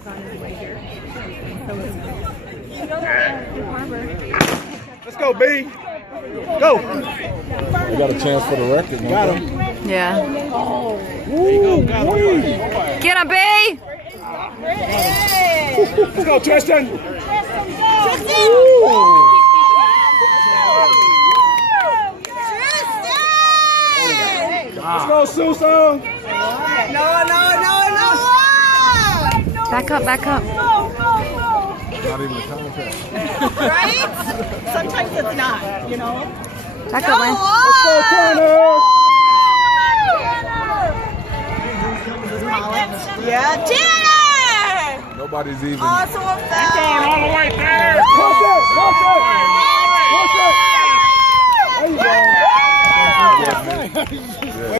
is on his way here. So Let's go, B. Go. We got a chance for the record. Got him. Yeah. There you go. Got him. Get him, B! Let's go, Tristan. Let's go, Susan. No. Back up, back up. Not even a contact. Right? Sometimes it's not, you know. Back up, Lance. Let's go, Tanner. Yeah, Tanner! Nobody's even. Awesome foul. All the way, Tanner. Push it. There you go.